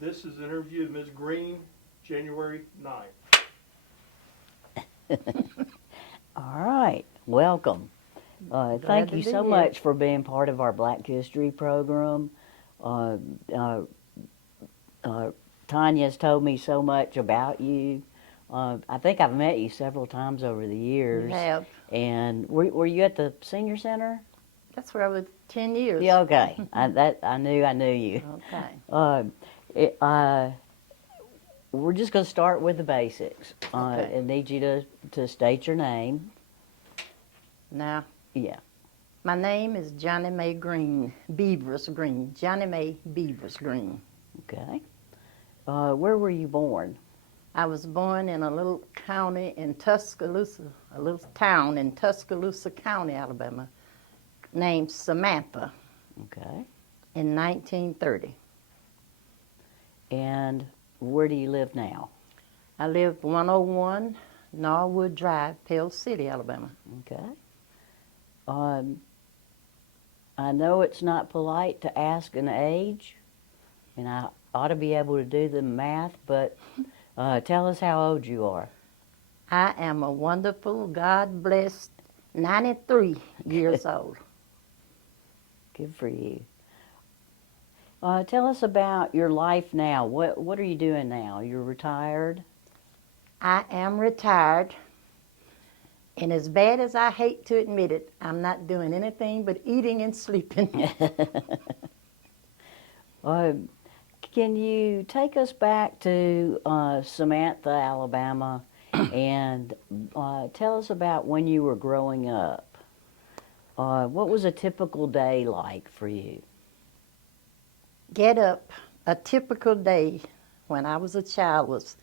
This is an interview with Ms. Green, January 9th. All right, welcome. Thank you so much for being part of our Black History program. Uh, uh, Tanya's told me so much about you. I think I've met you several times over the years. You have. And were you at the senior center? That's where I was 10 years. Yeah, okay. I knew you. Okay. We're just going to start with the basics. Okay. I need you to state your name. Now, Yeah. my name is Johnnie Mae Green, Beavers Green. Johnnie Mae Beavers Green. Okay. Where were you born? I was born in a little county in Tuscaloosa, a little town in Tuscaloosa County, Alabama, named Samantha Okay. in 1930. And where do you live now? I live 101 Norwood Drive, Pell City, Alabama. Okay. I know it's not polite to ask an age, and I ought to be able to do the math, but tell us how old you are. I am a wonderful, God-blessed 93 years old. Good for you. Tell us about your life now. What are you doing now? You're retired? I am retired, and as bad as I hate to admit it, I'm not doing anything but eating and sleeping. Can you take us back to Samantha, Alabama, and tell us about when you were growing up? What was a typical day like for you? Get up, a typical day when I was a child was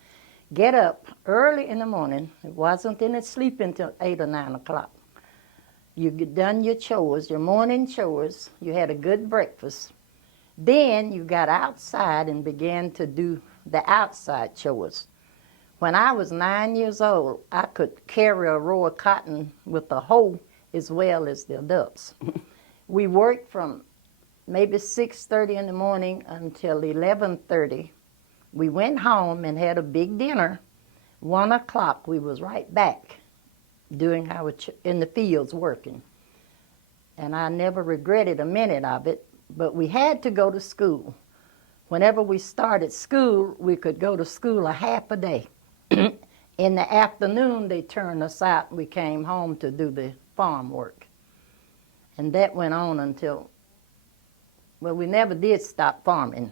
get up early in the morning. It wasn't any sleep until 8 or 9 o'clock. You get done your chores, your morning chores. You had a good breakfast. Then you got outside and began to do the outside chores. When I was 9 years old, I could carry a row of cotton with a hoe as well as the adults. We worked from maybe 6:30 in the morning until 11:30. We went home and had a big dinner. 1 o'clock, we was right back doing our in the fields working. And I never regretted a minute of it, but we had to go to school. Whenever we started school, we could go to school a half a day. In the afternoon, they turned us out and we came home to do the farm work. And that went on until, well, we never did stop farming.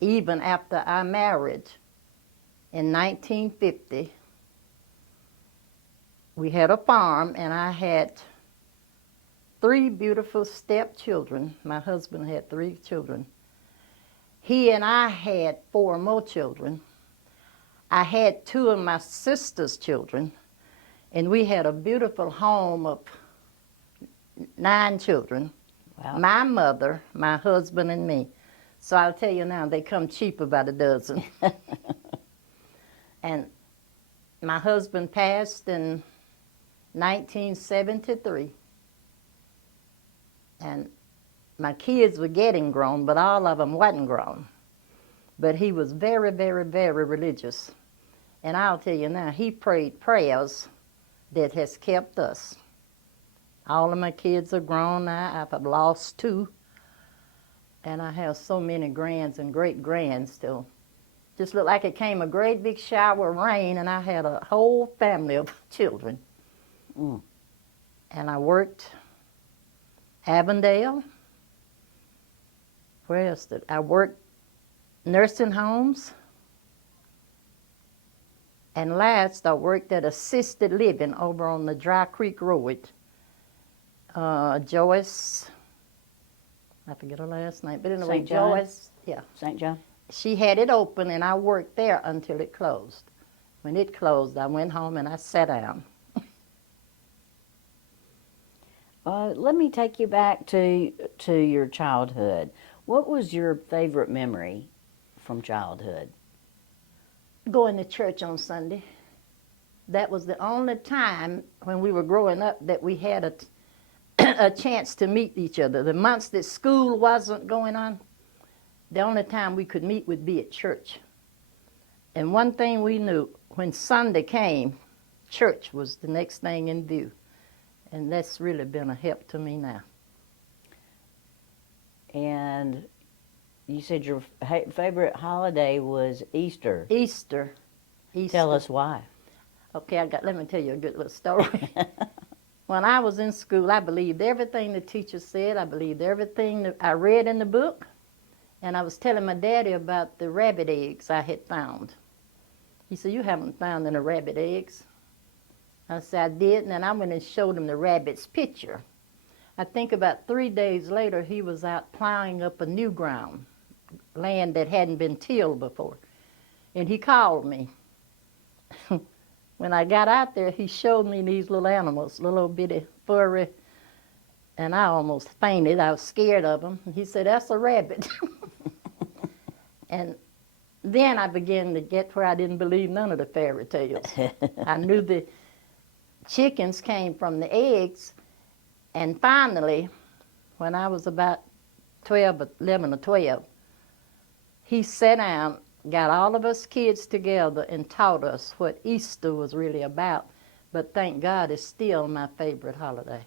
Even after our marriage in 1950, we had a farm and I had 3 beautiful stepchildren. My husband had 3 children. He and I had 4 more children. I had 2 of my sister's children, and we had a beautiful home of 9 children. Wow. My mother, my husband, and me. So I'll tell you now, they come cheaper by the dozen. And my husband passed in 1973. And my kids were getting grown, but all of them wasn't grown. But he was very, very, very religious. And I'll tell you now, he prayed prayers that has kept us. All of my kids are grown now. I've lost 2. And I have so many grands and great-grands still. Just looked like it came a great big shower of rain, and I had a whole family of children. Mm. And I worked Avondale. Where else did I worked? Nursing homes. And last, I worked at assisted living over on the Dry Creek Road. Joyce, I forget her last name, but anyway, St. John? Joyce, yeah. St. John? She had it open, and I worked there until it closed. When it closed, I went home and I sat down. Let me take you back to your childhood. What was your favorite memory from childhood? Going to church on Sunday. That was the only time when we were growing up that we had a chance to meet each other. The months that school wasn't going on, the only time we could meet would be at church. And one thing we knew, when Sunday came, church was the next thing in view. And that's really been a help to me now. And you said your favorite holiday was Easter. Easter. Tell us why. Okay, let me tell you a good little story. When I was in school, I believed everything the teacher said. I believed everything that I read in the book. And I was telling my daddy about the rabbit eggs I had found. He said, "You haven't found any rabbit eggs." I said, "I did," and then I went and showed him the rabbit's picture. I think about 3 days later, he was out plowing up a new ground, land that hadn't been tilled before. And he called me. When I got out there, he showed me these little animals, little bitty furry, and I almost fainted. I was scared of them. And he said, "That's a rabbit." And then I began to get where I didn't believe none of the fairy tales. I knew the chickens came from the eggs. And finally, when I was about 11 or 12, he sat down, got all of us kids together and taught us what Easter was really about. But thank God, it's still my favorite holiday.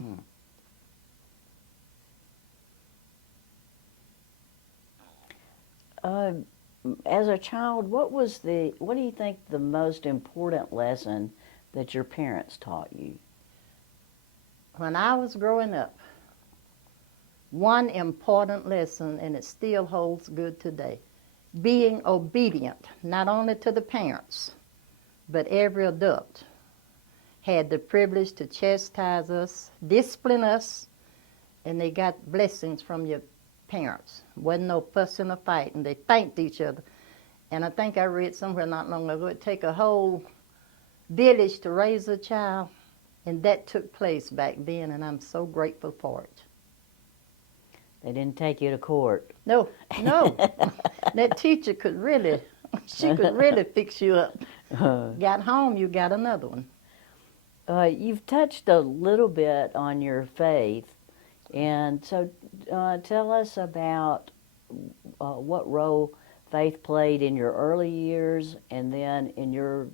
Mm. As a child, what do you think the most important lesson that your parents taught you? When I was growing up, one important lesson, and it still holds good today, being obedient, not only to the parents, but every adult had the privilege to chastise us, discipline us, and they got blessings from your parents. Wasn't no fussing or fighting. They thanked each other. And I think I read somewhere not long ago, it'd take a whole village to raise a child, and that took place back then, and I'm so grateful for it. They didn't take you to court. No. That teacher could really fix you up. Got home, you got another one. You've touched a little bit on your faith, and so tell us about what role faith played in your early years and then in your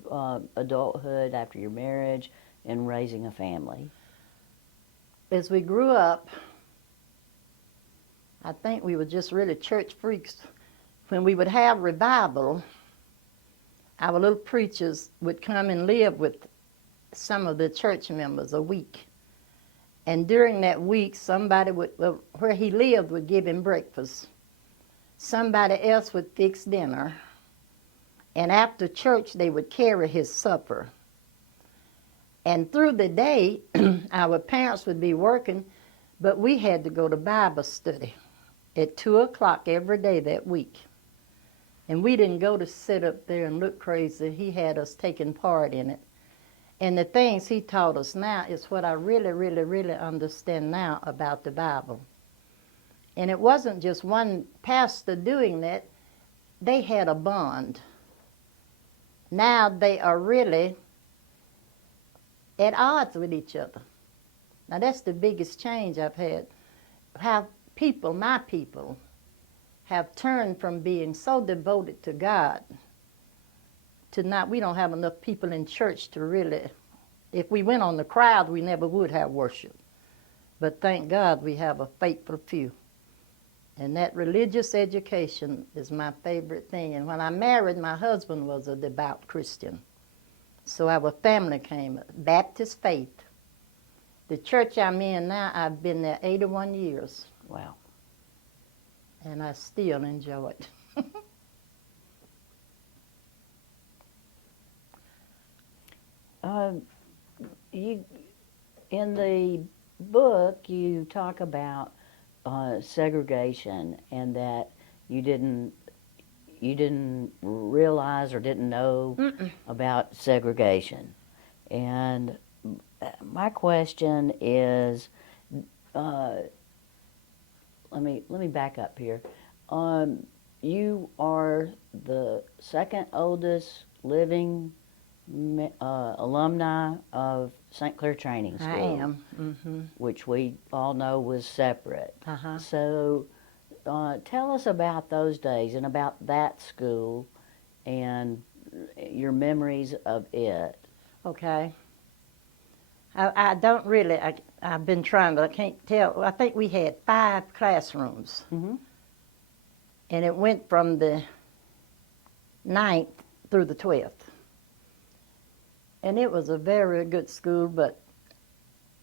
adulthood after your marriage and raising a family. As we grew up, I think we were just really church freaks. When we would have revival, our little preachers would come and live with some of the church members a week. And during that week, somebody where he lived would give him breakfast. Somebody else would fix dinner. And after church, they would carry his supper. And through the day, our parents would be working, but we had to go to Bible study at 2 o'clock every day that week. And we didn't go to sit up there and look crazy. He had us taking part in it. And the things he taught us now is what I really, really, really understand now about the Bible. And it wasn't just one pastor doing that. They had a bond. Now they are really at odds with each other. Now that's the biggest change I've had. How people, my people, have turned from being so devoted to God to not, we don't have enough people in church to really, if we went on the crowd, we never would have worship. But thank God we have a faithful few. And that religious education is my favorite thing. And when I married, my husband was a devout Christian. So our family came, Baptist faith. The church I'm in now, I've been there 81 years. Wow. And I still enjoy it. You, in the book, you talk about segregation and that you didn't realize or didn't know about segregation. And my question is, let me back up here. You are the second oldest living alumni of St. Clair Training School. I am. Mm-hmm. Which we all know was separate. Uh-huh. So Tell us about those days and about that school and your memories of it. Okay. I don't really, I've been trying, but I can't tell. I think we had 5 classrooms. Mm-hmm. And it went from the 9th through the 12th. And it was a very good school, but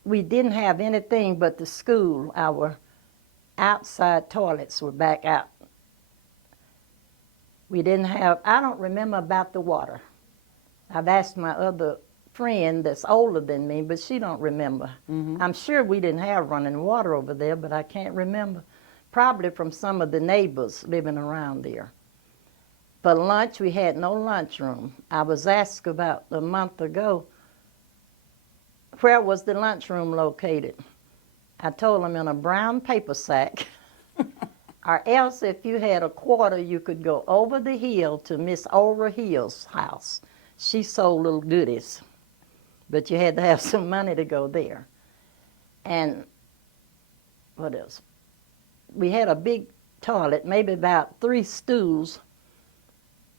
we didn't have anything but the school. Our outside toilets were back out. We didn't have, I don't remember about the water. I've asked my other friend that's older than me, but she don't remember. Mm-hmm. I'm sure we didn't have running water over there, but I can't remember. Probably from some of the neighbors living around there. For lunch, we had no lunchroom. I was asked about a month ago, where was the lunchroom located? I told them in a brown paper sack, or else if you had a quarter, you could go over the hill to Miss Ora Hill's house. She sold little goodies, but you had to have some money to go there. And what else? We had a big toilet, maybe about 3 stools,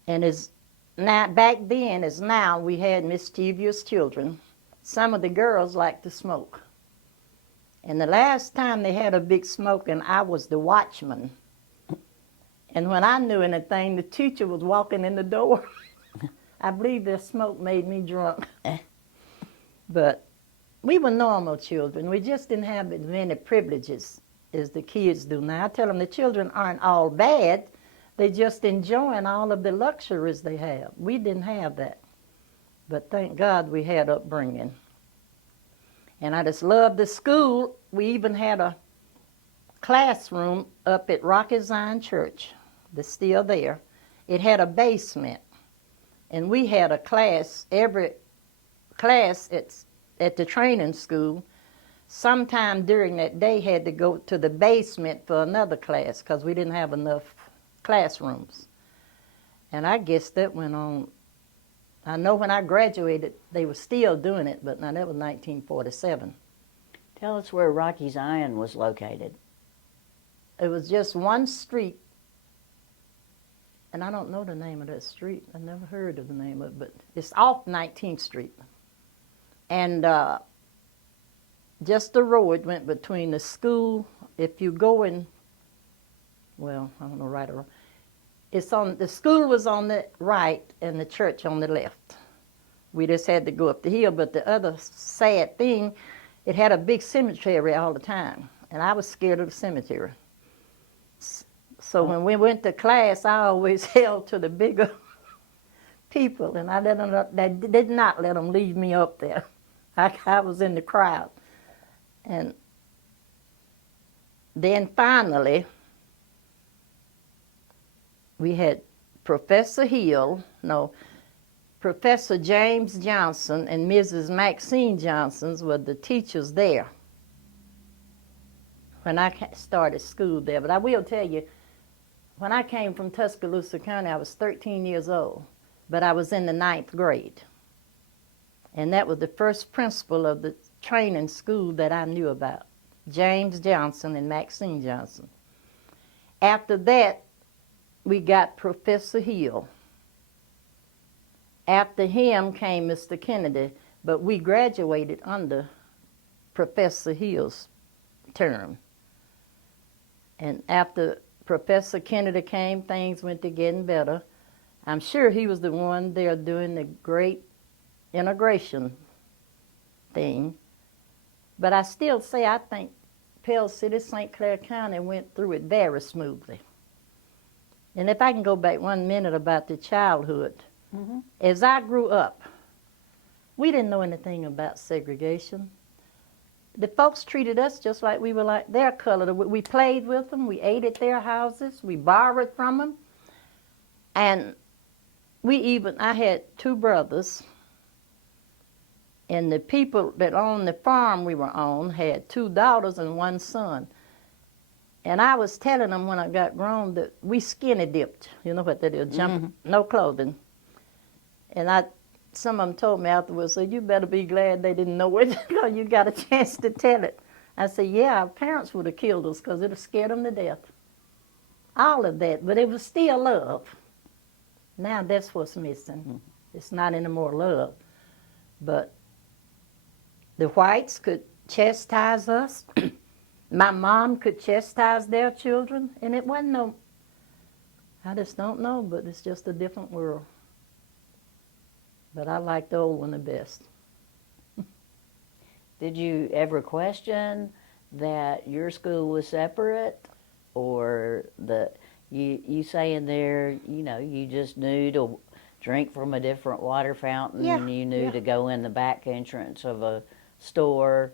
and as now back then as now, we had mischievous children. Some of the girls liked to smoke. And the last time they had a big smoking, I was the watchman. And when I knew anything, the teacher was walking in the door. I believe their smoke made me drunk. But we were normal children. We just didn't have as many privileges as the kids do now. I tell them the children aren't all bad. They're just enjoying all of the luxuries they have. We didn't have that. But thank God we had upbringing. And I just loved the school. We even had a classroom up at Rocky Zion Church that's still there. It had a basement. And we had a class, every class at the training school, sometime during that day had to go to the basement for another class because we didn't have enough classrooms. And I guess that went on. I know when I graduated, they were still doing it, but now that was 1947. Tell us where Rocky Zion was located. It was just one street, and I don't know the name of that street. I never heard of the name of it, but it's off 19th Street. And just the road went between the school. If you go in, well, I don't know right or wrong. It's on, the school was on the right and the church on the left. We just had to go up the hill, but the other sad thing, it had a big cemetery all the time, and I was scared of the cemetery. So when we went to class, I always held to the bigger people, and they did not let them leave me up there. I was in the crowd. And then finally, we had Professor James Johnson and Mrs. Maxine Johnson were the teachers there when I started school there. But I will tell you, when I came from Tuscaloosa County, I was 13 years old, but I was in the 9th grade. And that was the first principal of the training school that I knew about, James Johnson and Maxine Johnson. After that, we got Professor Hill. After him came Mr. Kennedy, but we graduated under Professor Hill's term. And after Professor Kennedy came, things went to getting better. I'm sure he was the one there doing the great integration thing. But I still say I think Pell City, St. Clair County went through it very smoothly. And if I can go back 1 minute about the childhood, Mm-hmm. as I grew up, we didn't know anything about segregation. The folks treated us just like we were like their color. We played with them, we ate at their houses, we borrowed from them. And I had 2 brothers, and the people that owned the farm we were on had 2 daughters and 1 son. And I was telling them when I got grown that we skinny dipped. You know what that is, no clothing. And some of them told me afterwards, said, you better be glad they didn't know it because you got a chance to tell it. I said, yeah, our parents would have killed us because it would have scared them to death. all of that, but it was still love. Now that's what's missing. It's not any more love. But the whites could chastise us. My mom could chastise their children, and it wasn't no, I just don't know, but it's just a different world. But I like the old one the best. Did you ever question that your school was separate, or you say in there, you just knew to drink from a different water fountain, Yeah, and you knew yeah. to go in the back entrance of a store.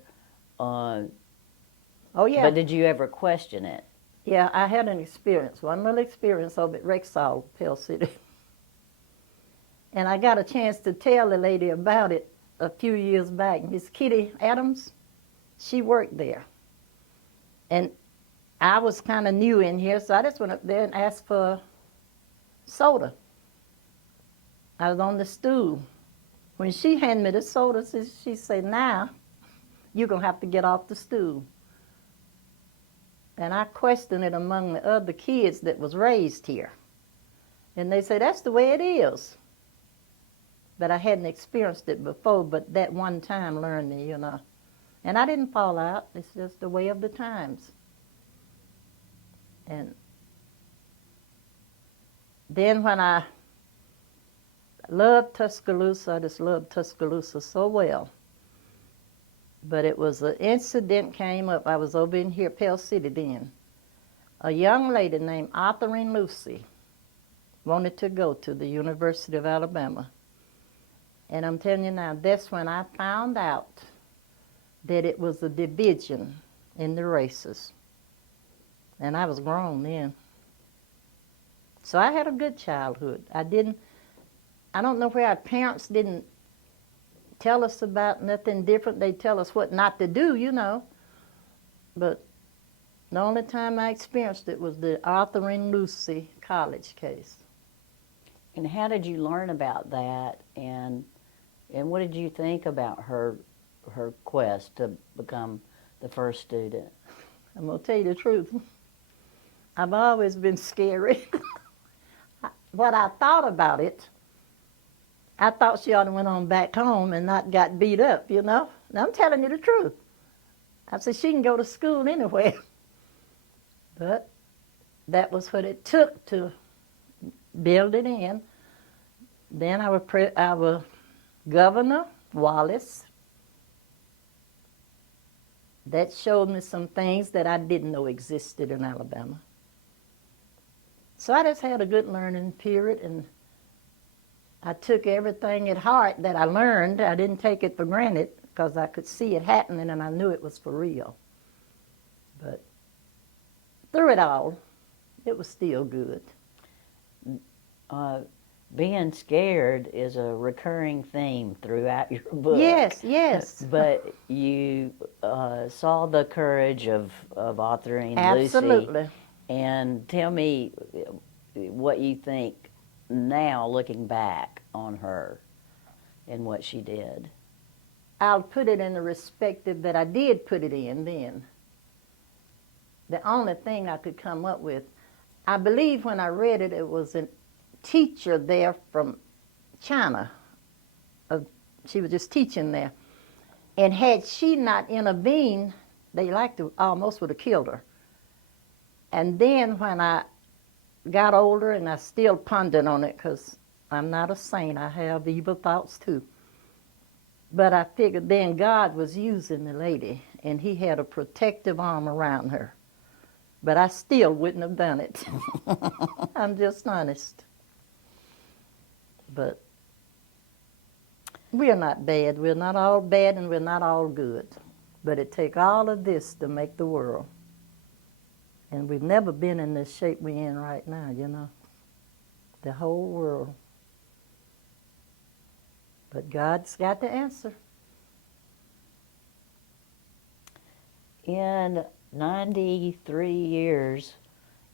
Oh, yeah. But did you ever question it? Yeah, I had an experience, one little experience over at Rexall, Pell City. And I got a chance to tell the lady about it a few years back. Miss Kitty Adams, she worked there. And I was kind of new in here, so I just went up there and asked for soda. I was on the stool. When she handed me the soda, she said, "Now, you're going to have to get off the stool." And I questioned it among the other kids that was raised here. And they said, "That's the way it is." But I hadn't experienced it before, but that one time learned me, And I didn't fall out. It's just the way of the times. And then when I loved Tuscaloosa, I just loved Tuscaloosa so well. But it was an incident came up. I was over in here, Pell City then. A young lady named Arthurine Lucy wanted to go to the University of Alabama. And I'm telling you now, that's when I found out that it was a division in the races. And I was grown then. So I had a good childhood. I don't know where our parents didn't tell us about nothing different. They tell us what not to do, But the only time I experienced it was the Arthurine Lucy college case. And how did you learn about that? And what did you think about her quest to become the first student? I'm going to tell you the truth. I've always been scary. What I thought about it, I thought she ought to went on back home and not got beat up, Now, I'm telling you the truth. I said, she can go to school anywhere. But that was what it took to build it in. Then our Governor Wallace, that showed me some things that I didn't know existed in Alabama. So I just had a good learning period, and I took everything at heart that I learned. I didn't take it for granted because I could see it happening and I knew it was for real. But through it all, it was still good. Being scared is a recurring theme throughout your book. Yes, yes. But you saw the courage of authoring Lucy. Absolutely. And tell me what you think now, looking back on her and what she did. I'll put it in the perspective that I did put it in then. The only thing I could come up with, I believe when I read it, it was a teacher there from China. She was just teaching there. And had she not intervened, they almost would have killed her. And then when I got older, and I still pondered on it because I'm not a saint, I have evil thoughts too. But I figured then God was using the lady, and he had a protective arm around her. But I still wouldn't have done it. I'm just honest. But we're not bad. We're not all bad, and we're not all good. But it takes all of this to make the world. And we've never been in this shape we're in right now, The whole world. But God's got the answer. In 93 years,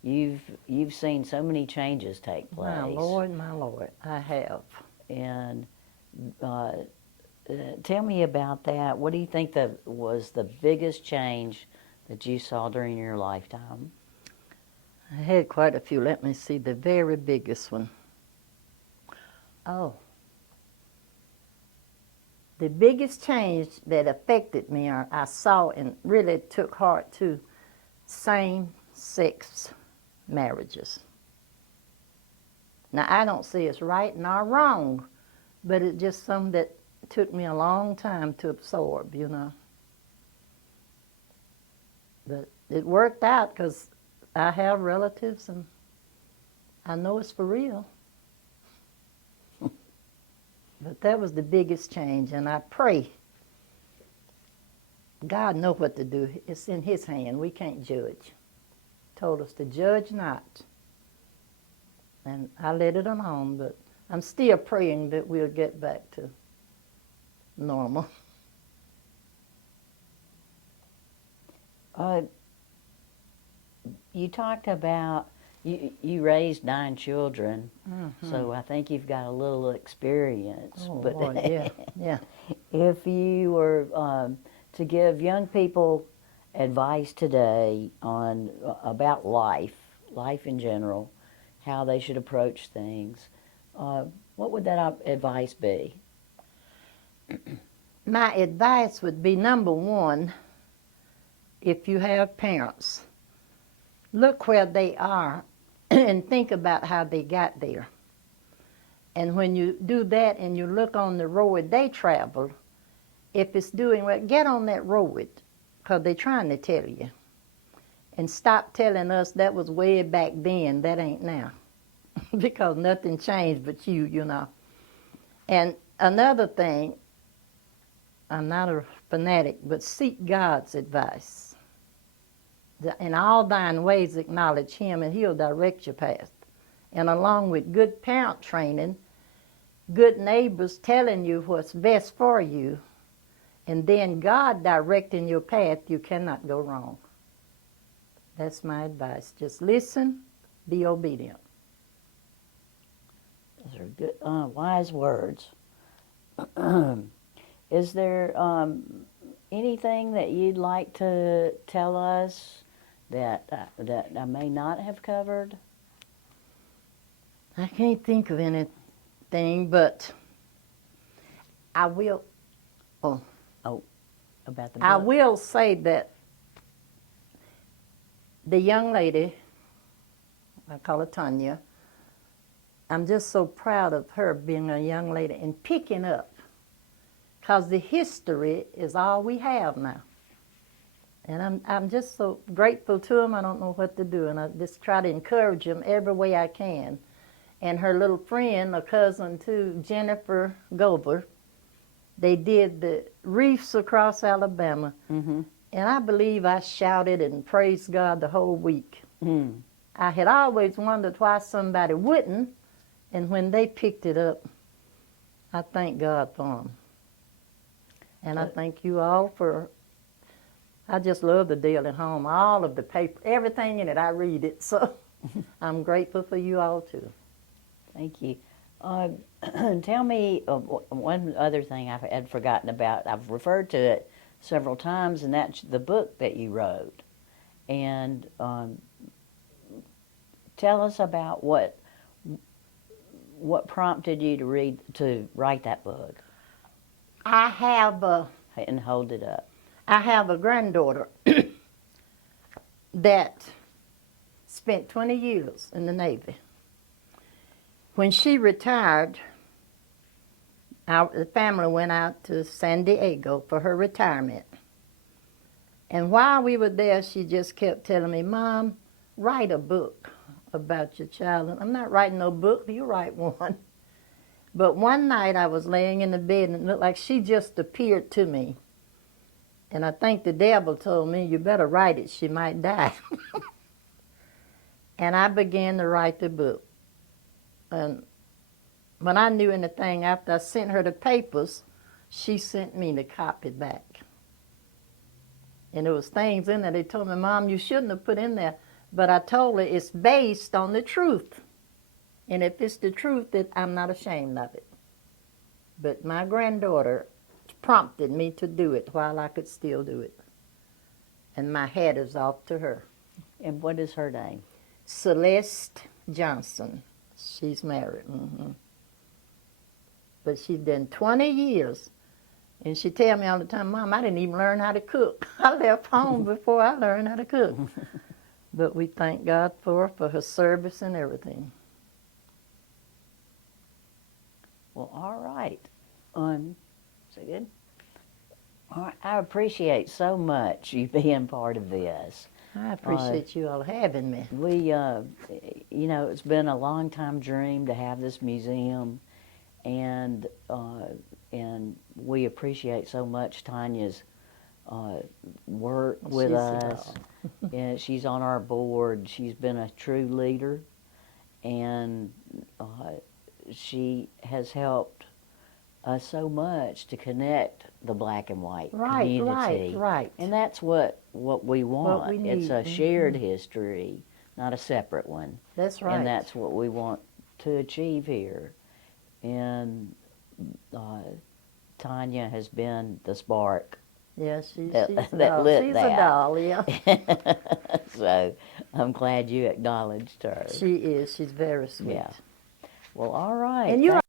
you've seen so many changes take place. My Lord, I have. And tell me about that. What do you think was the biggest change that you saw during your lifetime? I had quite a few. Let me see the very biggest one. Oh. The biggest change that affected me, or I saw and really took heart to, same-sex marriages. Now, I don't say it's right nor wrong, but it's just something that took me a long time to absorb, you know. But it worked out because I have relatives and I know it's for real. But that was the biggest change, and I pray God knows what to do. It's in His hand. We can't judge. Told us to judge not. And I let it alone, but I'm still praying that we'll get back to normal. You talked about you raised 9 children, Mm-hmm. so I think you've got a little experience. Oh, but Lord, yeah. if you were to give young people advice today on about life in general, how they should approach things, what would that advice be? My advice would be, number one, if you have parents, look where they are and think about how they got there. And when you do that and you look on the road they travel, if it's doing well, get on that road, because they're trying to tell you. And stop telling us that was way back then, that ain't now. Because nothing changed but you know. And another thing, I'm not a fanatic, but seek God's advice. In all thine ways acknowledge Him, and He'll direct your path. And along with good parent training, good neighbors telling you what's best for you, and then God directing your path, you cannot go wrong. That's my advice. Just listen, be obedient. Those are good, wise words. Is there anything that you'd like to tell us that I may not have covered? I can't think of anything, but I will. About the book? I will say that the young lady, I call her Tanya, I'm just so proud of her being a young lady and picking up, because the history is all we have now. And I'm just so grateful to them. I don't know what to do, and I just try to encourage them every way I can. And her little friend, a cousin too, Jennifer Gober, they did the reefs across Alabama. Mm-hmm. And I believe I shouted and praised God the whole week. Mm. I had always wondered why somebody wouldn't, and when they picked it up, I thank God for them. And I thank you all for, I just love the Daily Home, all of the paper, everything in it, I read it. So I'm grateful for you all too. Thank you. Tell me one other thing I had forgotten about. I've referred to it several times, and that's the book that you wrote. And tell us about what prompted you to write that book. I have And hold it up. I have a granddaughter that spent 20 years in the Navy. When she retired, the family went out to San Diego for her retirement. And while we were there, she just kept telling me, Mom, write a book about your child. And I'm not writing no book, you write one. But one night I was laying in the bed and it looked like she just appeared to me. And I think the devil told me, you better write it, she might die. And I began to write the book. And when I knew anything, after I sent her the papers, she sent me the copy back. And there was things in there they told me, Mom, you shouldn't have put in there. But I told her it's based on the truth. And if it's the truth, I'm not ashamed of it. But my granddaughter prompted me to do it while I could still do it. And my hat is off to her. And what is her name? Celeste Johnson. She's married. But she's done 20 years. And she tell me all the time, Mom, I didn't even learn how to cook. I left home before I learned how to cook. But we thank God for her service and everything. Well, all right. Is that good? All right. I appreciate so much you being part of this. I appreciate you all having me. We, you know, it's been a long time dream to have this museum, and we appreciate so much Tanya's work with She's a us. doll. And she's on our board. She's been a true leader, and she has helped us so much to connect the black and white community. Right. And that's what we want. we It's need. a shared history, not a separate one. That's right. And that's what we want to achieve here. And Tanya has been the spark. Yeah, she's that a that doll. lit She's that. a doll, yeah. So I'm glad you acknowledged her. She is. She's very sweet. Yeah. Well, all right. And you